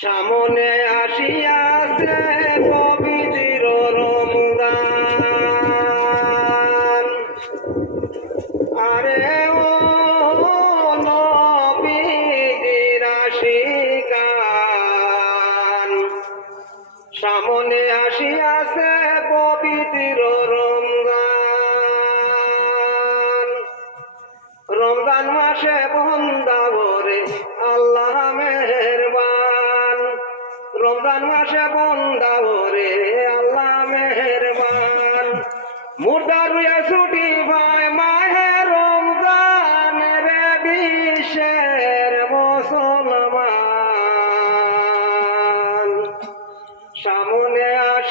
সামনে আসিয়াছে পবিত্র রমদান আরে আসিয়াছে পবিত্র রমজান। রমজান মাসে বন্দাবরে আল্লাহ মেহরবান। রমজান মাসে বন্দাবরে আল্লাহ মেহরবান। মুর্দার ছুটি ভাই মাহে রমজান রে বিশ্বের মুসলমান। সামনে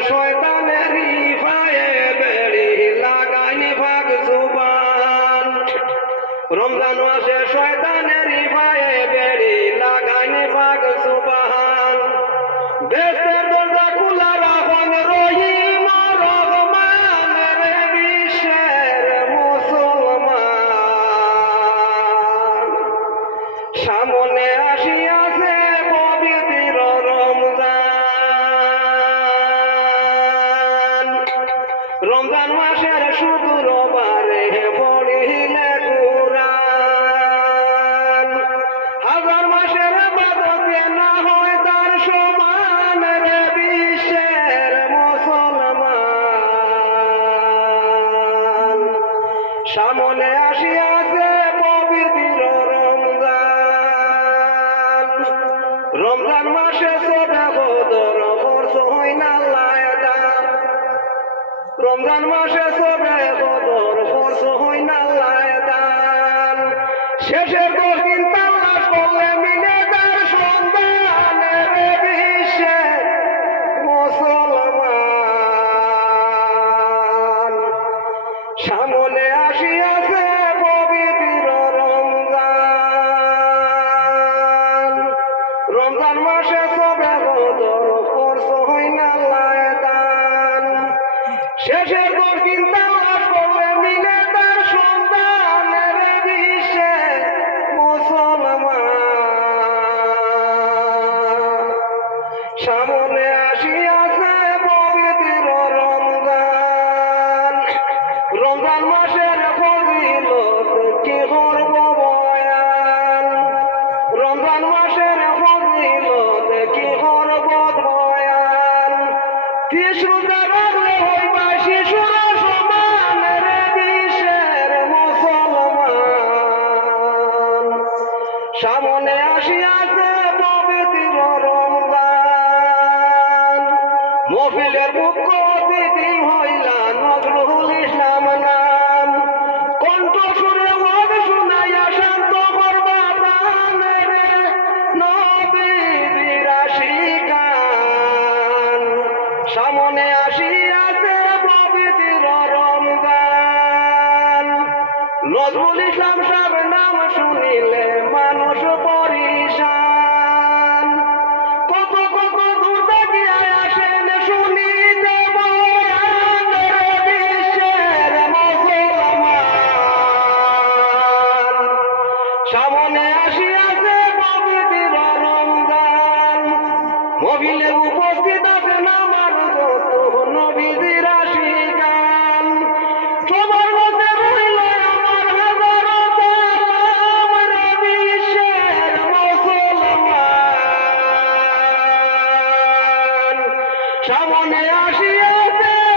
রমজান মাসে শয়তানের পায়ে বেড়ি লাগাইনি ভাগ জুবান। রমজান মাসে শয়তানের পায়ে বেড়ি লাগাইনি ভাগ জুবান। দেশের রমজান মাসের শুক্রবারে পড়িলে রমজান মাসে সবে বদর বর্ষ শেষে দক্ষিণ তালাশ করলে মিলে তার সন্তান রে বিশ্বে মুসলমান। সামনে আসিয়াছে পবিত্র রমজান। রমজান মাসের ফজিলত কি করব বয়ান? রমজান মাসের ফজিলত কি করব বয়ান? শিশুরা সামনে আসিয়াছে পবিত্র রমজান মফিলের মুখ্য অতিথি হইলা ইসলাম সাহেব নাম শুনিলে মানুষ পরিশান। কত কত দূর থেকে আসেন শুনি দেব বিশ্বের সামনে আসিয়াছে শ্রাবণে আসিয়াছে।